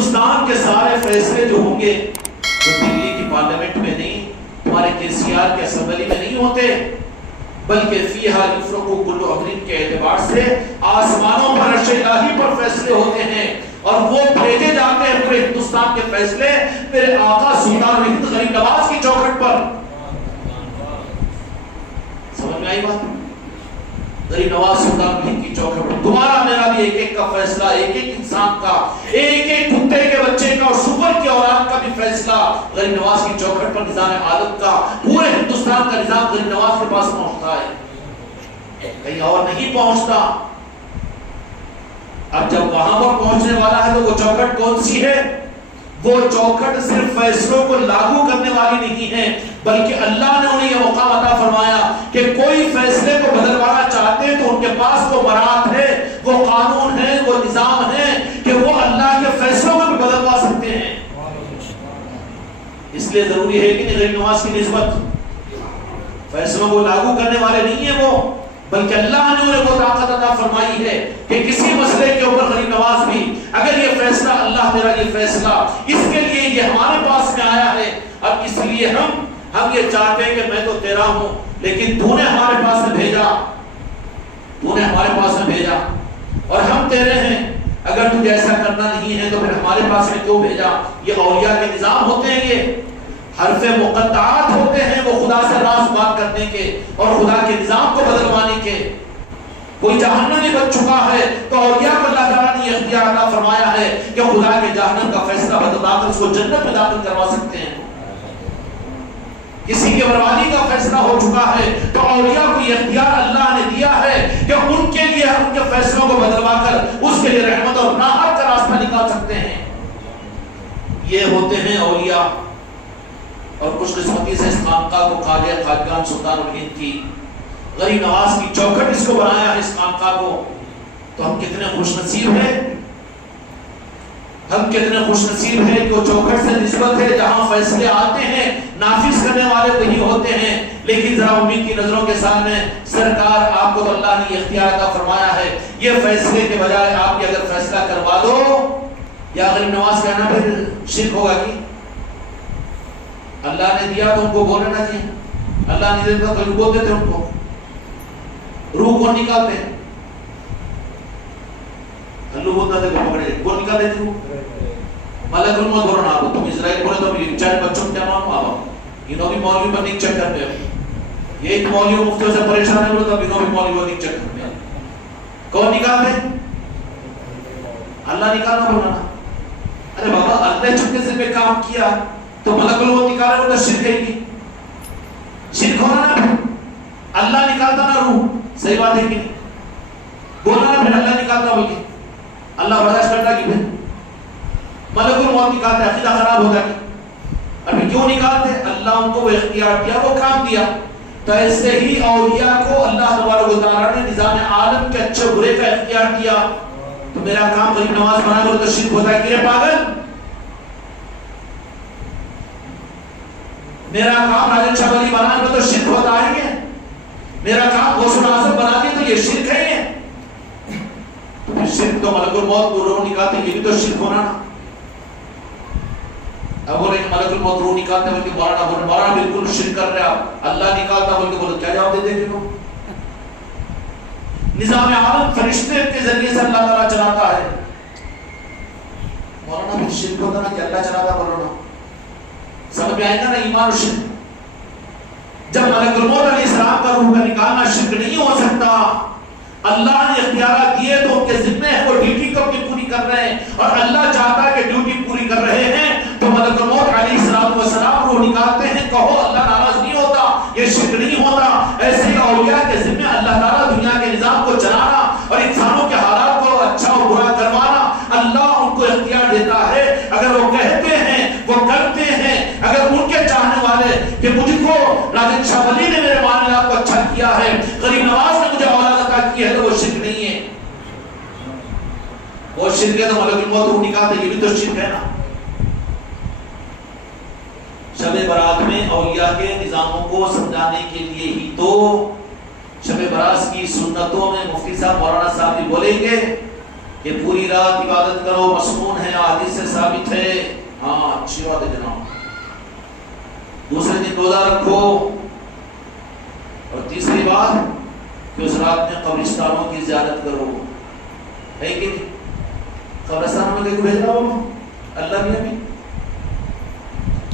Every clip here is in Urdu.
ہندوستان کے سارے فیصلے جو ہوں گے وہ دلی کی پارلیمنٹ میں نہیں، تمہارے KCR کے اسمبلی میں نہیں ہوتے، بلکہ فیہا یفرق کل امر کے اعتبار سے آسمانوں پر عرش الہی پر فیصلے ہوتے ہیں، اور وہ بھیجے جاتے ہیں پورے ہندوستان کے فیصلے میرے آقا سلطان ہند غریب نواز کی چوکھٹ پر۔ سمجھ میں آئی بات؟ غریب نواز سلطان ہند کی چوکھٹ پر تمہارا میرا بھی ایک ایک کا فیصلہ، ایک ایک انسان کا، ایک ایک کتے کے بچے کا اور سور کی اولاد کا بھی فیصلہ غریب نواز کی چوکھٹ پر نظام عالم کا، پورے ہندوستان کا نظام غریب نواز کے پاس پہنچتا ہے، کہیں اور نہیں پہنچتا۔ اب جب وہاں پر پہنچنے والا ہے تو وہ چوکھٹ کون سی ہے؟ وہ چوکھٹ صرف فیصلوں کو لاگو کرنے والی نہیں ہے، بلکہ اللہ نے انہیں یہ موقع عطا فرمایا کہ کوئی فیصلے کو بدلوانا چاہتے ہیں تو ان کے پاس وہ برات ہے، وہ قانون ہے، وہ نظام ہے کہ وہ اللہ کے فیصلوں کو بھی بدلوا سکتے ہیں۔ اس لیے ضروری ہے کہ غریب نواز کی نسبت فیصلوں کو لاگو کرنے والے نہیں ہیں وہ، بلکہ اللہ نے انہیں وہ طاقت عطا فرمائی ہے کہ کسی مسئلے کے اوپر غریب نواز بھی اگر یہ فیصلہ اللہ تیرا یہ فیصلہ اس کے لیے یہ ہمارے پاس میں آیا ہے، اب اس لیے ہم یہ چاہتے ہیں کہ میں تو تیرا ہوں لیکن تو نے ہمارے پاس میں بھیجا، تو نے ہمارے پاس میں بھیجا اور ہم تیرے ہیں، اگر تجھے ایسا کرنا نہیں ہے تو پھر ہمارے پاس میں کیوں بھیجا؟ یہ اولیاء کے نظام ہوتے ہیں، یہ حرف مقطعات ہوتے ہیں، وہ خدا سے راز بات کرنے کے اور خدا کے نظام کو بدلوانے کے۔ کوئی جہنم میں بچ چکا ہے تو اولیاء کو اللہ تعالیٰ نے یہ اختیار عطا فرمایا ہے کہ خدا کے جہنم کا فیصلہ بدلا کر اس کو جنت میں داخل کروا سکتے ہیں۔ کسی کی بربادی کا فیصلہ ہو چکا ہے تو اولیاء کو یہ اختیار اللہ نے دیا ہے کہ ان کے لیے ان کے فیصلوں کو بدلوا کر اس کے لیے رحمت اور راحت کا راستہ نکال سکتے ہیں۔ یہ ہوتے ہیں اولیاء، اور خوش قسمتی سے اس خانقاہ کو خواجہ خواجگان سلطان الہند کی غریب نواز کی چوکھٹ اس کو بنایا ہے، اس خانقاہ کو، تو ہم کتنے خوش نصیب ہیں، ہم کتنے خوش نصیب ہیں کہ وہ چوکھٹ سے نسبت ہے جہاں فیصلے آتے ہیں، نافذ کرنے والے وہی ہوتے ہیں۔ لیکن ذرا امید کی نظروں کے سامنے سرکار آپ کو تو اللہ نے یہ اختیار عطا فرمایا ہے، یہ فیصلے کے بجائے آپ یہ اگر فیصلہ کروا دو، یا غریب نواز کہنا پھر شرک ہوگا کہ اللہ نے دیا تو ان کو بولنا چاہیے، اللہ نے دیا تو بول دیتے ان کو، روح کو نکالتے ہیں، اللہ بولتا تھے کو پکڑے کو نکال دیتے روح، ملک الموت بولو نا تم اسرائیل بولے تو چاہے بچوں کو کیا معلوم آبا، انہوں بھی مولوی پر نیک چیک کرتے ہیں، یہ ایک مولوی مفتیوں سے پریشان ہے بولے تو انہوں بھی مولوی پر نیک چیک کرتے ہیں، کون نکالتے ہیں؟ اللہ نکالنا بولنا نا، ارے بابا اللہ چکے سے پہ کام کیا تو ملک الموت نکالے وہ تو شرک ہے گی، شرک ہونا نا پھر اللہ نکالتا نا روح، صحیح بات ہے کہ نہیں؟ بولنا نا پھر اللہ نکالتا بلکہ اللہ برداشت کرتا کہ پھر ملک الموت نکالتا ہے، عقیدہ خراب ہوتا ہے، ابھی کیوں نکالتے؟ اللہ ان کو وہ اختیار دیا، وہ کام دیا۔ تو ایسے ہی اولیاء کو اللہ تبارک و تعالیٰ نے نظام عالم کے اچھے برے کا اختیار دیا۔ تو میرا کام غریب نواز بنا کر تو شرک ہوتا ہے کہ پاگل، میرا کام راجن شاہ ولی بنا کے تو شرک ہوتا ہے، میرا کام غوث الاعظم بنا کے تو یہ شرک ہے، تو پھر شرک تو ملک الموت کو روح نکالتے یہ بھی تو شرک ہونا نا۔ اب بولے کہ ملک الموت روح نکالتے بلکہ بارہ بالکل شرک کر رہے آپ، اللہ نکالتا بلکہ بولے کیا جواب دے دے گے؟ نظام عالم فرشتے کے ذریعے سے اللہ تعالیٰ چلاتا ہے، مولانا پھر شرک ہوتا نا کہ اللہ چلاتا بولو نا، سمجھ میں آئے گا نا ایمان و شرک۔ جب ملک الموت علیہ السلام کا روح کا نکالنا شرک نہیں ہو سکتا، اللہ نے اختیارات دیے تو ان کے ذمہ ہے وہ ڈیوٹی کو بھی پوری کر رہے ہیں، اور اللہ چاہتا ہے کہ ڈیوٹی پوری کر رہے ہیں تو ملک الموت علیہ السلام روح نکالتے ہیں، کہو اللہ ناراض نہیں ہوتا، یہ شرک نہیں ہوتا۔ ایسے ہی اولیاء کے ذمہ اللہ تعالیٰ دنیا کے نظام کو چلانا اور انسانوں کے حالات کو اچھا اور برا کروانا، اللہ ان کو اختیار دیتا ہے۔ اگر وہ کہتے ہیں، وہ کرتے ہیں، اگر ان کے چاہنے والے کہ مجھ کو راجن شاہ ولی نے میرے معاملات کو اچھا کیا ہے، غریب نواز نے مجھے اولاد عطا کی ہے، تو وہ شرک نہیں ہے، وہ شرک ہے تو ملک الموت روح نکالتے یہ بھی تو شرک ہے نا۔ شب برات میں اولیاء کے نظاموں کو سمجھانے کے لیے ہی تو شب برات کی سنتوں میں مفتی صاحب مولانا صاحب بھی بولیں گے کہ پوری رات عبادت کرو، مسنون ہے، حدیث حدیث سے ثابت ہے. ہاں اچھی بات ہے جناب. دوسرے دن روزہ رکھو. اور تیسری بات کہ اس رات میں قبرستانوں کی زیارت کرو. ہے کہ نہیں؟ قبرستانوں میں دیکھو بھیج رہا ہوں اللہ بھی نبی.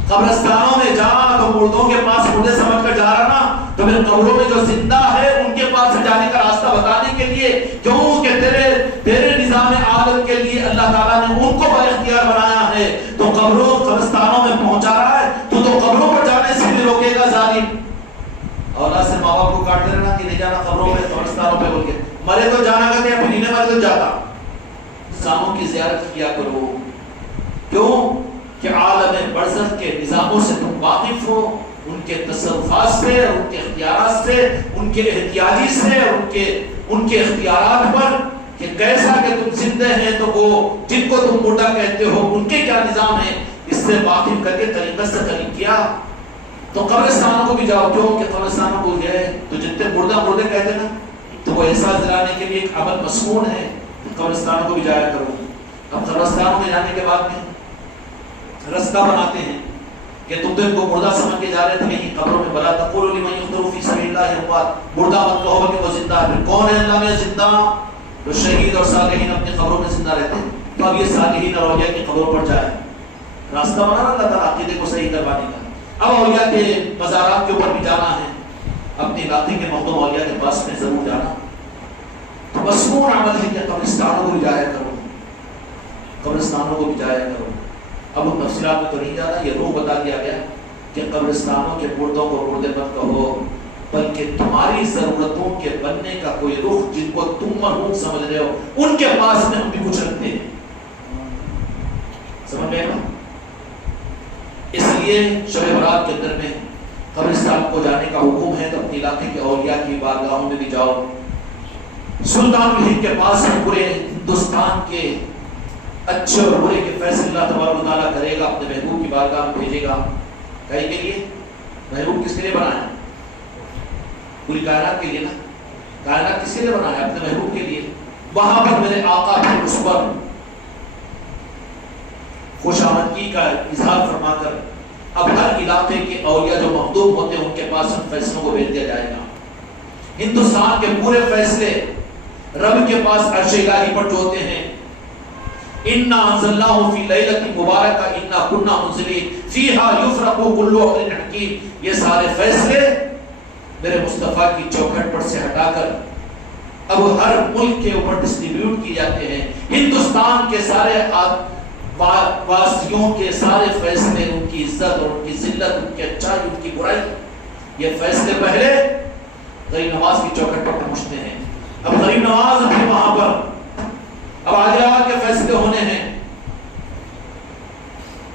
قبرستانوں میں جا تو مردوں کے پاس مردے سمجھ کر جا رہا نا, تو پھر قبروں میں جو زندہ ہے ان کے پاس جانے کا راستہ بتانے کے لیے, کیوں کہ تیرے نظام عالم کے لیے اللہ تعالیٰ نے ان کو بااختیار بنایا ہے. تو قبرستانوں میں پہنچا رہا ہے, تو قبروں پر جانے سے بھی روکے گا ظالم. اولاد سے ماں باپ کو کاٹتے رہنا کہ نہیں جانا قبروں پہ قبرستانوں پہ بول کے, مرے تو جانا کرتے ہیں, پھر مرے تو جاتا. نظاموں کی زیارت کیا کرو. کیوں کہ عالم برزخ کے نظاموں سے تم واقف ہو, ان کے تصرفات سے, ان کے اختیارات سے, ان کے احتیاجی سے, ان کے اختیارات پر کہ کیسا کہ تم زندہ ہیں تو وہ جن کو تم مردہ کہتے ہو ان کے کیا نظام ہے, اس سے واقف کر کے طریقہ سے قریب کیا. تو قبرستانوں کو بھی جاؤ. کیوں کہ قبرستانوں کو گئے تو جتنے مردے کہتے ہیں نا, تو وہ احساس دلانے کے لیے ایک عمل مسنون ہے. قبرستانوں کو بھی جایا کرو. اب قبرستانوں میں جانے کے بعد میں رستہ بناتے ہیں کہ تم تو ان کو مردہ سمجھ کے جا رہے تھے یہیں قبروں میں, بلا تقولوا لمن يقتل في سبيل الله اموات, مردہ مت کہو کہ وہ زندہ ہے. پھر کون ہے اللہ میں زندہ؟ تو شہید اور صالحین اپنی قبروں میں زندہ رہتے ہیں. تو اب یہ صالحین اور اولیاء کی قبروں پر جائے, راستہ بنا اللہ تعالیٰ عقیدے کو صحیح کروانے کا. اب اولیاء کے مزارات کے اوپر بھی جانا ہے, اپنے علاقے کے مخدوم اولیاء کے پاس میں ضرور جانا. تو مسنون عمل ہے کہ قبرستانوں کو بھی جایا کرو, قبرستانوں کو بھی جایا کرو. اب ان تفصیلات میں تو نہیں جانا, یہ روح بتا دیا گیا کہ قبرستانوں کے مردوں کو مردے مت کہو, بلکہ تمہاری ضرورتوں کے بننے کا کوئی روح جن کو تم مرحوم سمجھ رہے ہو ان کے پاس میں ہم بھی کچھ رکھتے ہیں. سمجھ گئے نا؟ اس لیے شب برات کے اندر میں قبرستان کو جانے کا حکم ہے, تو اپنے علاقے کے اولیاء کی بارگاہوں میں بھی جاؤ. سلطان ہند کے پاس میں پورے ہندوستان کے اچھے اور برے کے فیصلے اللہ تبارک و تعالیٰ کرے گا, اپنے محبوب کی بارگاہ میں بھیجے گا. کہیں کے لیے محبوب کس کے لیے بنایا؟ پوری کائنات کے لیے نا. کائنات کس کے لیے بنایا؟ اپنے محبوب کے لیے. وہاں پر میرے آقا پھر اس پر خوش آمدگی کا اظہار فرما کر اب ہر علاقے کے اولیاء جو مخدوم ہوتے ہیں ان کے پاس ان فیصلوں کو بھیج دیا جائے گا. ہندوستان کے پورے فیصلے رب کے پاس عرش الہی پر جو ہوتے ہیں, اِنَّا أَنزَلْنَاهُ فِي لَيْلَةٍ مُبَارَكَةٍ إِنَّا كُنَّا مُنزِلِينَ فِيهَا يُفْرَقُ كُلُّ أَمْرٍ حَكِيمٍ. یہ سارے فیصلے میرے مصطفیٰ کی چوکھٹ پر سے ہٹا کر اب ہر ملک کے اوپر ڈسٹریبیوٹ کی جاتے ہیں. ہندوستان کے سارے واسطیوں کے سارے فیصلے, ان کی عزت اور ان کی ذلت, ان کی اچھائی, ان کی برائی, یہ فیصلے پہلے غریب نواز کی چوکھٹ پر پہنچتے ہیں. اب غریب نواز بھی وہاں پر اب آگے کے فیصلے ہونے ہیں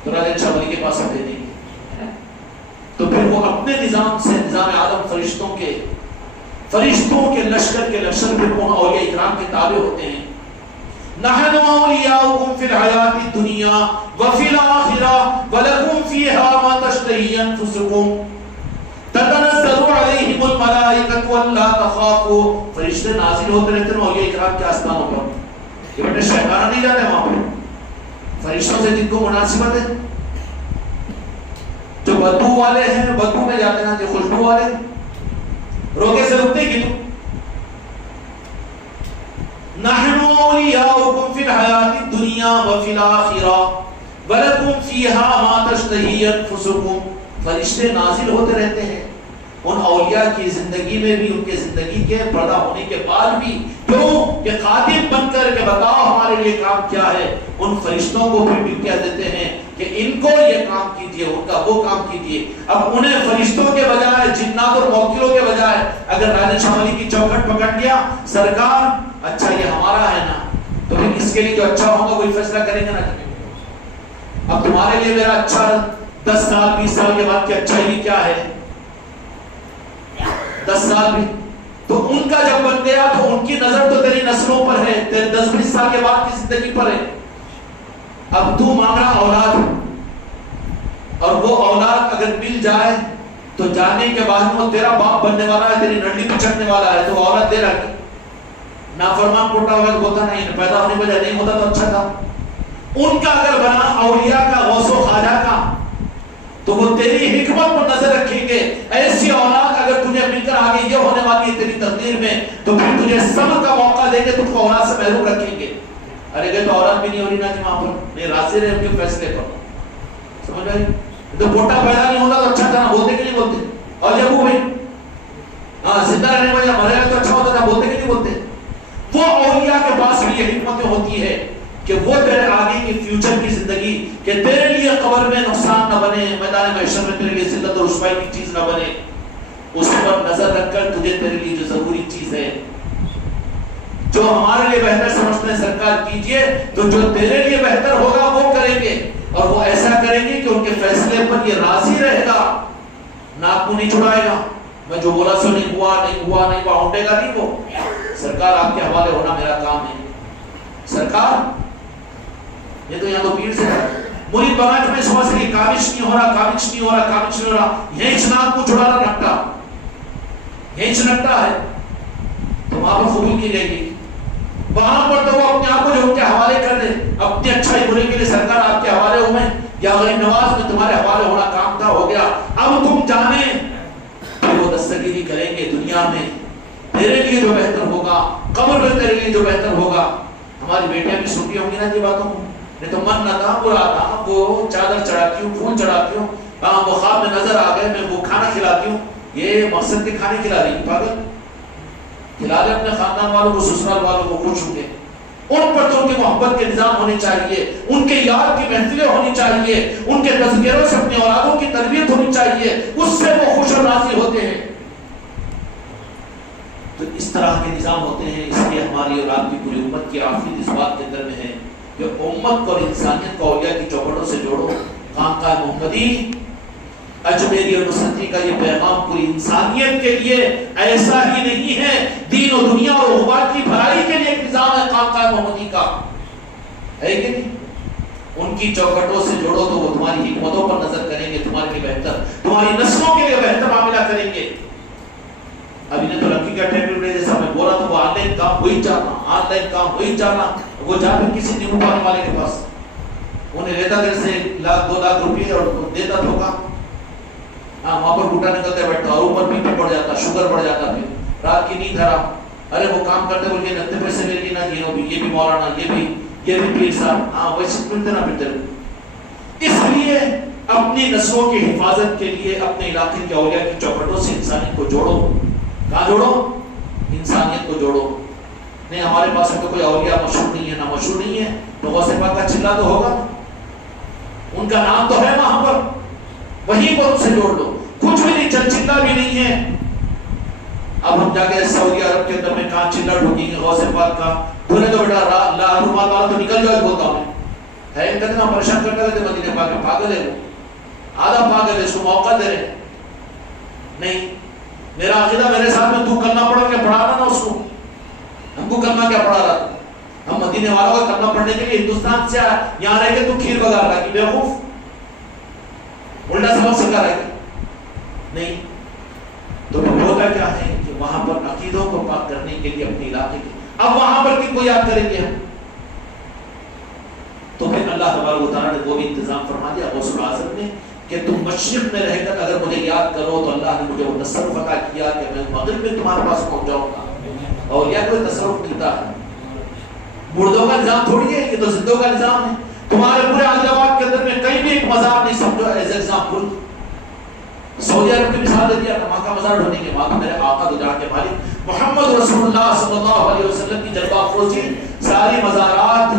تو راجہ شاہ ولی کے پاس ہم دے دیں گے. تو پھر وہ اپنے نظام سے, نظام عالم فرشتوں کے لشکر پھر ان اولیاء اکرام کے تابع ہوتے ہیں. نحن اولیاؤکم فی الحیات الدنیا وفی الاخرہ ولکم فیہا ما تشتہی انفسکم تتنزل علیہم الملائکۃ الا تخافوا. فرشتے نازل ہوتے رہتے ہیں اولیاء اکرام کے آستانوں پر. یہ بیٹے شیطانہ نہیں جاتے وہاں پہ, فرشتوں سے جن کو مناسبت ہے. جو بدبو والے ہیں بدبو میں جاتے ہیں, جو خوشبو والے روکے سے رکتے کی. تو نحن اولیاؤکم فی الحیات الدنیا وفی الاخرہ ولکم فیہا ما تشتہی انفسکم. فرشتے نازل ہوتے رہتے ہیں ان اولیاء کی زندگی میں بھی, ان کے زندگی کے پردہ ہونے کے بعد بھی. کیوں کہ خاتم بن کر کے بتاؤ ہمارے لیے کام کیا ہے. ان فرشتوں کو بھی کیا دیتے ہیں کہ ان کو یہ کام کیجئے, ان کا وہ کام کیجئے. اب انہیں فرشتوں کے بجائے, جنات اور موکلوں کے بجائے اگر راجہ شاہ ولی کی چوکھٹ پکڑ لیا, سرکار اچھا یہ ہمارا ہے نا, تو پھر اس کے لیے جو اچھا ہوگا وہی فیصلہ کریں گے نا. اب تمہارے لیے میرا اچھا 10 سال 20 سال کے بعد کی اچھائی کیا ہے, 10 سال بھی تو ان کا جب بن گیا تو ان کی نظر تو تیری نسلوں پر ہے, 10-20 سال کے بعد کی زندگی پر ہے. اب تو مانگ رہا اولاد, اور وہ اولاد اگر مل جائے تو جانے کے بعد وہ تیرا باپ بننے والا ہے, تیری نڈلی پچھڑنے والا ہے, تو اولاد دے رہا ہے. نافرمان پوٹا ہوگا تو ہوتا نہیں, پیدا ہونے کی وجہ نہیں ہوتا تو اچھا تھا. ان کا اگر بنا اولیاء کا، غوث و خواجہ کا، تو وہ تیری حکمت پر نظر رکھیں گے. ایسی اولاد اگر تجھے مل کر آگے یہ ہونے والی ہے تیری تقدیر میں، تو پھر تجھے صبر کا موقع دیں گے، تجھ کو اولاد سے محروم رکھیں گے. ارے گئے تو اولاد بھی نہیں ہو رہی نا جی وہاں پر، نہیں راضی رہے ان کے فیصلے پر. سمجھ آئی؟ تو پوٹا پیدا نہیں ہوتا تو اچھا تھا نا، بولتے کہ نہیں بولتے؟ اور جب وہ ہاں زندہ رہنے میں مرے گا تو اچھا ہوتا تھا، بولتے کہ نہیں بولتے؟ وہ اولیاء کے پاس بھی یہ حکمتیں ہوتی ہے کہ وہ تیرے آگے کی فیوچر کی زندگی، کہ تیرے لیے قبر میں نقصان نہ بنے، میدان محشر میں تیرے لیے ذلت اور رسوائی کی چیز نہ بنے، اس پر نظر رکھ کر تجھے تیرے لیے جو ضروری چیز ہے، جو ہمارے لیے بہتر سمجھتے ہیں سرکار کیجئے، تو جو تیرے لیے بہتر ہوگا وہ کریں گے، اور وہ ایسا کریں گے کہ ان کے فیصلے پر یہ راضی رہے گا، ناک منہ نہیں چھڑائے گا. میں جو بولا سو نہیں ہوا نہیں ہوا نہیں ہوا اونٹے گا نہیں. وہ سرکار آپ کے حوالے ہونا میرا کام ہے. سرکار یہ تو یہاں تو پیر سے مرید بغاٹ میں سمجھ سے کہ کامش نہیں ہو رہا، کامش نہیں ہو رہا، کامش نہیں ہو رہا، یہیں چناب کو چھڑانا رکھتا، یہیں چنکتا ہے، تو وہاں پر قبول کی جائے گی. وہاں پر تو وہ اپنے آپ کو جو ان کے حوالے کر دے، اپنی اچھائی برے کے لیے سرکار آپ کے حوالے ہوئے، یا غریب نواز میں تمہارے حوالے ہونا کام تھا، ہو گیا. اب تم جانے کہ وہ دستگیری کریں گے دنیا میں، تیرے لیے جو بہتر ہوگا، قبر میں تیرے لیے جو بہتر ہوگا. ہماری بیٹیاں بھی سنتی ہوں گی نا یہ باتوں کو، نہیں تو من نہ تھا، برا تھا، وہ چادر چڑھاتی ہوں، پھول چڑھاتی ہوں، وہ خواب میں نظر آ گئے، میں وہ کھانا کھلاتی ہوں. یہ مقصد کے کھانے کھلا رہی پاگل، کھلا دے اپنے خاندان والوں کو، سسرال والوں کو، خوش ہوں گے. ان پر تو ان کے محبت کے نظام ہونے چاہیے، ان کے یاد کی محفلیں ہونی چاہیے، ان کے تذکروں سے اپنی اولادوں کی تربیت ہونی چاہیے، اس سے وہ خوش اور راضی ہوتے ہیں. تو اس طرح کے نظام ہوتے ہیں. اس لیے ہماری اور آپ کی پوری امت کی عافیت اس بات کے اندر میں ہے کہ امت کو اور انسانیت کو اولیاء کی چوکھٹوں سے جوڑو. خانقاہ محمدی اجمیری اور نصرتی کا یہ پیغام پوری انسانیت کے لیے ایسا ہی نہیں ہے، دین و دنیا اور عقبات کی بھلائی کے لیے ایک نظام ہے خانقاہ محمدی کا، ہے کہ نہیں؟ ان کی چوکھٹوں سے جوڑو تو وہ تمہاری حکمتوں پر نظر کریں گے، تمہارے لیے بہتر، تمہاری نسلوں کے لیے بہتر معاملہ کریں گے. ابھی نے تو لڑکی کا ٹیبل میں جیسا میں بولا تو وہ آن لائن کام ہوئی جانا، آن لائن کام ہوئی جانا. وہ جا کر کسی نہیں اٹھانے والے کے پاس انہیں لیتا دیر سے 1-2 لاکھ روپئے اور دیتا دھوکا. ہاں وہاں پر گھٹا نکلتے بیٹھتا اور اوپر بی پی بڑھ جاتا، شوگر بڑھ جاتا، پھر رات کی نیند حرام. ارے وہ کام کرتے بول کے 90 پیسے مل گئی نا جی، یہ بھی مولانا، یہ بھی پیر صاحب. ہاں ویسے ملتے نا پھرتے. اس لیے اپنی نسلوں کی حفاظت کے لیے اپنے علاقے کے اولیاء کی چوکھٹوں سے انسانیت کو جوڑو. کہاں جوڑو؟ انسانیت کو جوڑو. نہیں ہمارے پاس تو کوئی اولیاء مشہور نہیں ہے، نہ مشہور نہیں ہے، تو غوث پاک کا چلا تو ہوگا، ان کا نام تو ہے وہاں پر، وہیں پر ان سے جوڑ دو. کچھ بھی نہیں، چلا بھی نہیں ہے. اب ہم جا کے سعودی عرب کے اندر میں کہاں چلا ڈھونڈیں گے غوث پاک کا؟ بولے تو بیٹا رومال والا تو نکل جاؤ. بولتا ہوں ہے کتنا پریشان کرتا ہے مدینے پاک میں. پاگل ہے وہ، آدھا پاگل ہے، اس کو موقع دے رہے نہیں. میرا عقیدہ میرے ساتھ میں تو کرنا پڑا کے پڑھانا نا اس کو، ہم کو کرنا کیا پڑا رہا؟ ہم مدینے والوں کا کرنا پڑنے کے لیے ہندوستان سے یہاں رہ کے تو کھیر بگا رہا کہ بیوقوف الٹا سبق سکھا رہا نہیں. تو ہوتا کیا ہے کہ وہاں پر عقیدوں کو پاک کرنے کے لیے اپنے علاقے کے، اب وہاں پر کن کو یاد کریں گے ہم؟ تو پھر اللہ تبارک و تعالیٰ نے وہ بھی انتظام فرما دیا غوث الاعظم نے کہ تم مشرق میں رہ کر اگر مجھے یاد کرو تو اللہ نے مجھے وہ تصرف عطا کیا کہ میں مغرب میں تمہارے پاس پہنچ جاؤں گا. اور یہ کوئی تصرف ملتا ہے، مردوں کا نظام تھوڑی ہے، یہ تو زندوں کا نظام ہے. تمہارے پورے عادل آباد کے اندر میں کہیں بھی ایک مزار نہیں سمجھو ایز ایگزامپل. سعودی عرب کی مثال دے دیا کہ وہاں کا مزار ڈھونڈیں گے، وہاں کا میرے آقا دو جہاں کے مالک محمد رسول اللہ صلی اللہ علیہ وسلم کی جلوہ افروزی، ساری مزارات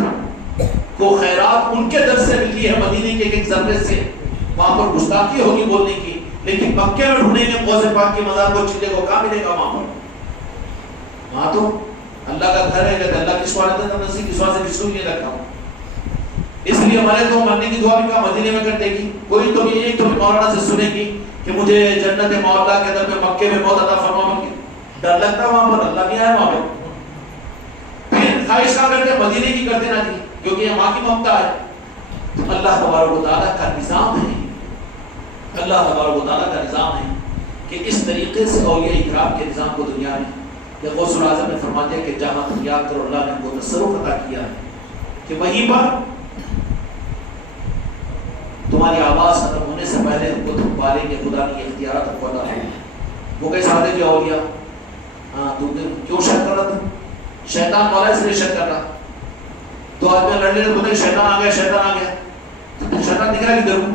کو خیرات ان کے در سے ملی ہے، مدینے کے ایک ذرے سے. وہاں پر گستاخی ہوگی بولنے کی، لیکن مکے میں ڈھونڈیں گے غوث پاک کے مزار کو، چلے کو کہاں ملے گا؟ وہاں پر وہاں تو اللہ کا گھر ہے، کہ اللہ کس کو آنے دیتا نصیب کس واسطے کس کو نہیں رکھا ہوں. اس لیے ہمارے تو مرنے کی دعا بھی کہا مدینے میں کر دے گی. کوئی تو بھی ایک تو بھی مولانا سے سنے گی کہ مجھے جنت مولا کے اندر میں مکے میں موت عطا فرما. بن کے ڈر لگتا ہے وہاں پر، اللہ نہیں آیا وہاں پہ. پھر خواہش کہاں کرتے؟ مدینے کی کرتے نا جی، کیونکہ یہ وہاں کی ممتا ہے. تو اللہ تبارک و تعالیٰ کا نظام ہے، اللہ تبارک و تعالیٰ کا نظام ہے کہ اس طریقے سے اولیاء اکرام کے نظام کو دنیا میں غوث الاعظم نے فرما دیا کہ جہاں تم یاد کرو اللہ نے کو تصرف عطا کیا ہے کہ وہیں پر پہلے ان کو تم پالیں گے، خدا نے یہ اختیارات تم کو عطا کیے۔ وہ کیسے آتے جو اولیاء؟ ہاں تم نے کیوں شک کر رہا تھا؟ شیطان مولا اس لیے شک کر رہا، تو آدمی لڑ لے تو شیطان آ گیا، شیطان آ گیا، تو شیطان دکھ رہا کدھر کو؟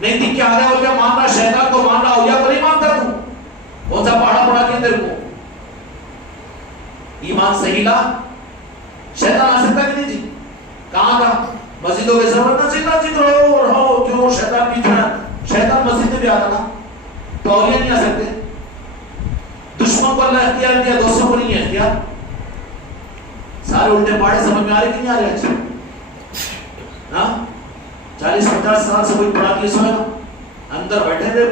نہیں دکھ کے آ گیا اولیاء ماننا، شیطان کو ماننا، اولیاء کو نہیں مانتا تو کون سا پہاڑا پڑا کے اندر کو؟ ایمان صحیح لا، شیطان آ سکتا کہ نہیں جی؟ کہاں کا؟ مسجدوں کے سفر مسجد رہو کیوں شیطان بھی چھڑا، شیطان مسجد میں بھی آتا نا، تو اولیاء نہیں آ سکتے؟ دشمن کو اللہ اختیار دیا، دوستوں کو نہیں ہے اختیار؟ سارے الٹے پاڑے سمجھ میں آ رہے کہ نہیں آ رہے؟ اچھا ہاں 40-50 سال سے کوئی پڑھا نہیں سمجھا، اندر بیٹھے رہے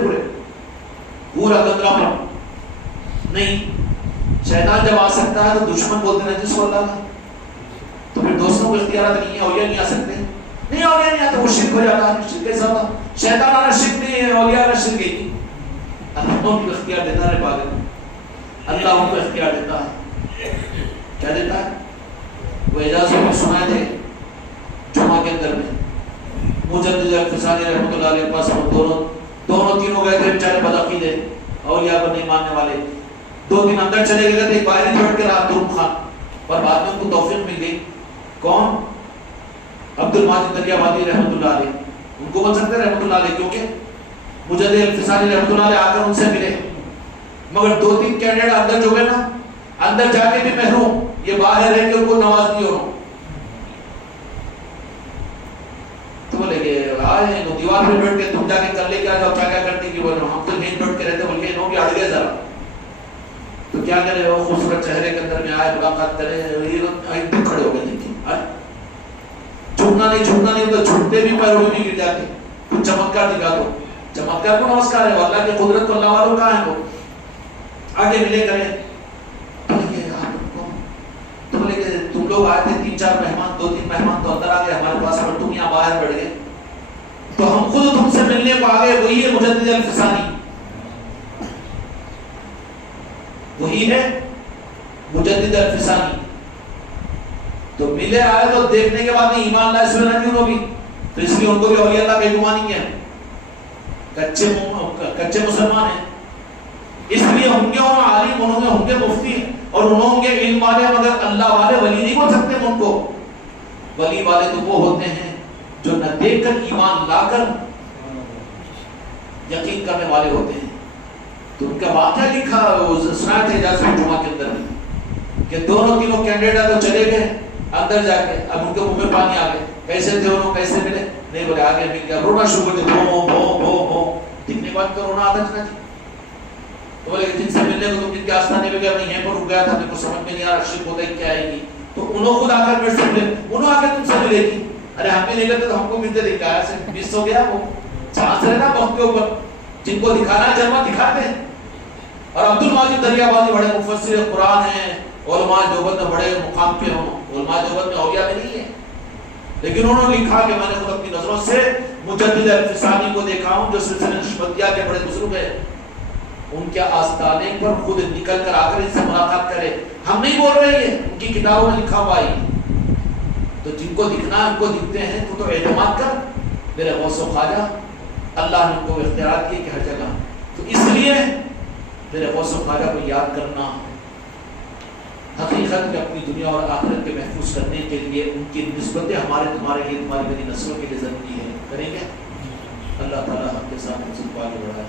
پورا گندرا پر نہیں۔ شیطان جب آ سکتا ہے تو دشمن بولتے ہیں جس کو اللہ کا، تو پھر دوستوں کو اختیارات نہیں ہے، اولیاء نہیں آ سکتے؟ نہیں اولیاء نہیں آتے، وہ شرک ہو جاتا ہے۔ شرک کیسا ہوتا؟ شیطان آنا شرک نہیں ہے، اولیاء آنا شرک نہیں۔ اللہ ان کو اختیار دیتا ہے پاگل، اللہ ان کو اختیار دیتا ہے، کیا دیتا ہے؟ وہ اجازت میں سنائے تھے جمعہ کے اندر میں مجدد الفسانی رحمۃ اللہ علیہ کے پاس دونوں تینوں گئے تھے بیچارے بدعقیدے، اولیاء کو نہیں ماننے والے، 2 دن اندر چلے گئے تھے، باہر ہی بیٹھ کے رہا ترم خان، اور بعد میں ان کو توفیق مل گئی۔ کون؟ عبد الماجد دریابادی رحمۃ اللہ علیہ، ان کو بول سکتے رحمۃ اللہ علیہ کیونکہ مجدد الفسانی رحمۃ اللہ علیہ آ کر ان سے ملے، مگر 2-3 کینڈیڈیٹ اندر جو گئے نا، اندر جا کے بھی محروم، یہ باہر رہ کے ان کو نواز نہیں ہو۔ تو بولے کہ آئے دیوار پہ بیٹھ کے تم جا کے کر لے کے آ جاؤ، کیا کرتے کہ بولے ہم تو نہیں بیٹھ کے رہتے، بلکہ انہوں بھی اڑ گئے ذرا، تو کیا کرے وہ خوبصورت چہرے کے اندر میں آئے، ملاقات کرے، یہ کھڑے ہو گئے، دیکھیں جھکنا نہیں تو جھکتے بھی پیروں میں بھی گر جاتے، کچھ چمتکار دکھا دو، چمتکار کو نمسکار ہے، اللہ کی قدرت کو اللہ والوں کہاں ہے؟ وہ آگے ملے کرے، تو بولے کہ تم لوگ آئے تھے 3-4 مہمان، 2-3 مہمان تو اندر آ گئے ہمارے پاس، اور تم یہاں باہر بیٹھ گئے، تو ہم خود تم سے ملنے کو آ گئے، وہی ہے مجدد الفسانی، وہی ہے مجدد الفسانی۔ تو ملے آئے تو دیکھنے کے بعد ایمان لا، اس میں نہیں انہوں بھی، تو اس لیے ان کو بھی اولیاء اللہ کا گمان نہیں ہے، کچے مسلمان ہیں، اس لیے ہوں گے اور عالم، ہوں گے مفتی، اور انہوں ہوں گے علم والے، مگر اللہ والے ولی نہیں بول سکتے ان کو۔ ولی والے تو وہ ہوتے ہیں جو نہ دیکھ کر ایمان لا کر یقین کرنے والے ہوتے ہیں۔ تو ان کا واقعہ لکھا سنا تھے جیسے جمعہ کے اندر کہ دونوں تینوں کینڈیڈیٹ تو چلے گئے اندر جا کے، اب ان کے منہ میں پانی آ گئے، کیسے تھے انہوں، کیسے ملے؟ نہیں بولے آگے مل گیا، رونا شروع کر دیا، بھو دکھنے کے بعد تو رونا آتا تھا جی۔ تو بولے جن سے ملنے کو تم جن کے آستانے پہ گیا، میں یہیں پر رک گیا تھا، میرے کو سمجھ میں نہیں آ رہا شرک ہوتا ہے کیا آئے گی، تو انہوں خود آ کر میرے سے ملے، انہوں آ کے تم سے ملے گی، ارے ہم بھی نہیں لیتے تو ہم کو ملتے دکھا ایسے مس ہو گیا، وہ چانس رہنا وقت کے اوپر، جن کو دکھانا ہے جلوہ دکھاتے ہیں۔ اور عبد الماجد دریابادی بڑے مفسر قرآن ہیں، علماء دیوبند میں بڑے مقام پہ ہوں، علماء دیوبند میں اولیاء میں نہیں ہے، لیکن انہوں نے لکھا کہ میں نے خود اپنی نظروں سے مجدد الفسانی کو دیکھا ہوں جو سلسلہ نشبتیہ کے بڑے بزرگ ہیں، ان کے آستانے پر خود نکل کر آ کر ان سے ملاقات کرے، ہم نہیں بول رہے ہیں، ان کی کتابوں میں لکھا ہوا ہے۔ تو جن کو دکھنا ہے ان کو دکھتے ہیں، تو اعتماد کر میرے غوث و خواجہ، اللہ نے ان کو اختیارات کیے کہ ہر جگہ، تو اس لیے میرے غوث و خواجہ کو یاد کرنا حقیقت میں اپنی دنیا اور آخرت کے محفوظ کرنے کے لیے ان کی نسبتیں ہمارے تمہارے لیے، تمہاری میری نسلوں کے لیے ضروری ہے، کریں گے؟ اللہ تعالیٰ ہم کے ساتھ آگے بڑھائے۔